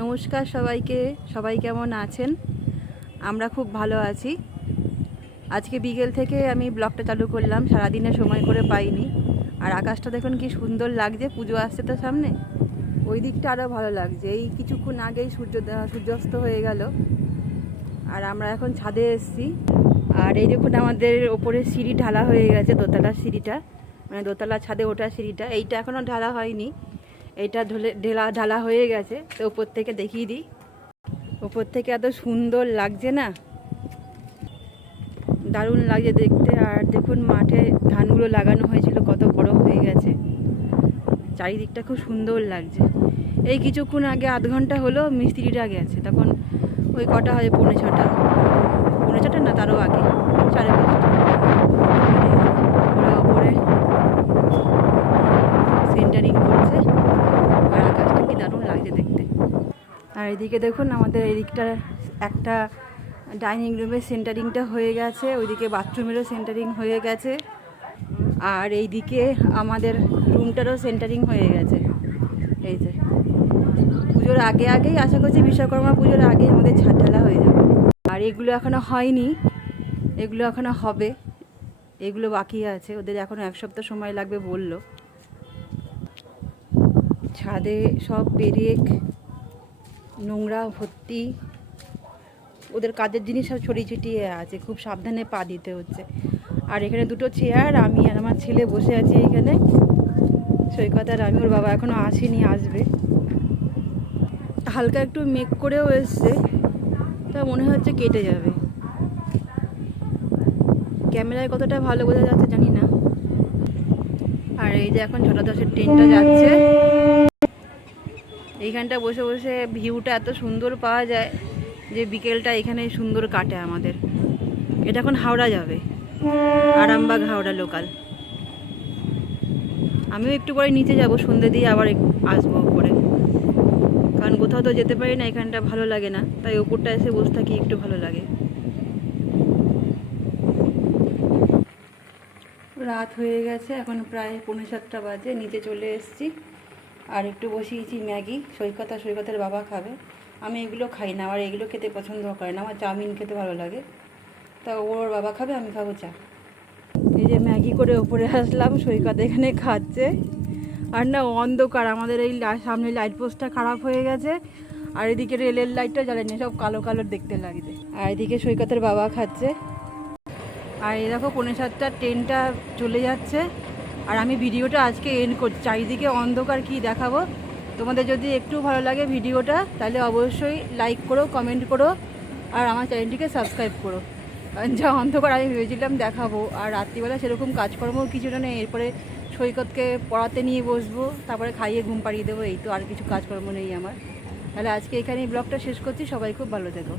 নমস্কার সবাইকে। সবাই কেমন আছেন? আমরা খুব ভালো আছি। আজকে বিকেল থেকে আমি ব্লগটা চালু করলাম, সারাদিনে সময় করে পাইনি। আর আকাশটা দেখুন কি সুন্দর লাগছে, পুজো আসছে তো সামনে। ওই দিকটা আরও ভালো লাগছে। এই কিছুক্ষণ আগেই সূর্যাস্ত হয়ে গেল। আর আমরা এখন ছাদে এসেছি। আর এই দেখুন আমাদের ওপরে সিঁড়ি ঢালা হয়ে গেছে, দোতলার সিঁড়িটা, মানে দোতলার ছাদে ওঠার সিঁড়িটা। এইটা এখনও ঢালা হয়নি, এইটা ঢালা হয়ে গেছে। তো উপর থেকে দেখিয়ে দিই, উপর থেকে এত সুন্দর লাগছে না, দারুণ লাগছে দেখতে। আর দেখুন মাঠে ধানগুলো লাগানো হয়েছিল, কত বড় হয়ে গেছে, চারিদিকটা খুব সুন্দর লাগছে। এই কিছুক্ষণ আগে আধ ঘন্টা হলো মিস্ত্রিটা গেছে, তখন ওই কটা হয়, পৌনে ছটা না, তারও আগে, 5:30। ওরা ওপরে সেন্টারিং করছে। আর আকাশটা কি দারুণ লাগছে দেখতে। আর এদিকে দেখুন আমাদের এদিকটা একটা ডাইনিং রুমের সেন্টারিংটা হয়ে গেছে, ওইদিকে বাথরুমেরও সেন্টারিং হয়ে গেছে। আর এইদিকে আমাদের রুমটারও সেন্টারিং হয়ে গেছে। এই যে পুজোর আগেই আশা করছি বিশ্বকর্মা পুজোর আগে আমাদের ছাদ ঢালা হয়ে যাবে। আর এগুলো এখনও হয়নি, এগুলো এখনও হবে, এগুলো বাকি আছে। ওদের এখনও 1 সপ্তাহ সময় লাগবে বললো। ছাদে সব পেরেক নোংরা ভর্তি, ওদের কাজের জিনিস সব ছড়িয়ে ছিটিয়ে আছে, খুব সাবধানে পা দিতে হচ্ছে। আর এখানে 2টো চেয়ার, আমি আর আমার ছেলে বসে আছি এখানে, সৈকত আর আমি। ওর বাবা এখনও আসেনি, আসবে। হালকা একটু মেঘ করেও এসছে, তা মনে হচ্ছে কেটে যাবে। ক্যামেরায় কতটা ভালো বোঝা যাচ্ছে জানি না। আর এই যে এখন 6:10-এর ট্রেনটা যাচ্ছে। এইখানটা বসে বসে ভিউটা এত সুন্দর পাওয়া যায় যে বিকেলটা এখানে সুন্দর কাটে আমাদের। এটা এখন হাওড়া যাবে, আরামবাগ হাওড়া লোকাল। আমিও একটু পরে নিচে যাব, সন্ধ্যে দিয়ে আবার আসবো উপরে, কারণ কোথাও তো যেতে পারি না, এখানটা ভালো লাগে না, তাই ওপরটা এসে বসে থাকি, একটু ভালো লাগে। রাত হয়ে গেছে, এখন প্রায় 6:45 বাজে। নিচে চলে এসেছি, আর একটু বসিয়েছি ম্যাগি। সৈকতের বাবা খাবে, আমি এগুলো খাই না, আমার এগুলো খেতে পছন্দ করে না, আমার চাউমিন খেতে ভালো লাগে। তা ওর বাবা খাবে, আমি খাবো চা। এই যে ম্যাগি করে ওপরে আসলাম, সৈকত এখানে খাচ্ছে। আর না অন্ধকার, আমাদের এই সামনে লাইট পোস্টটা খারাপ হয়ে গেছে, আর এদিকে রেলের লাইটটা জ্বালেনি, সব কালো কালো দেখতে লাগছে। আর এদিকে সৈকতের বাবা খাচ্ছে। আর এই দেখো 6:45 ট্রেনটা চলে যাচ্ছে। আর আমি ভিডিওটা আজকে এন্ড করছি, চারিদিকে অন্ধকার, কি দেখাবো। তোমাদের যদি একটু ভালো লাগে ভিডিওটা, তাহলে অবশ্যই লাইক করো, কমেন্ট করো, আর আমার চ্যানেলটিকে সাবস্ক্রাইব করো। কারণ যা অন্ধকার আমি ভেবেছিলাম দেখাবো, আর রাত্রিবেলা সেরকম কাজকর্ম কিছু নেই। এরপরে সৈকতকে পড়াতে নিয়ে বসবো, তারপরে খাইয়ে ঘুম পাড়িয়ে দেবো, এই তো, আর কিছু কাজকর্ম নেই আমার। তাহলে আজকে এখানেই ব্লগটা শেষ করছি। সবাই খুব ভালো থেকো।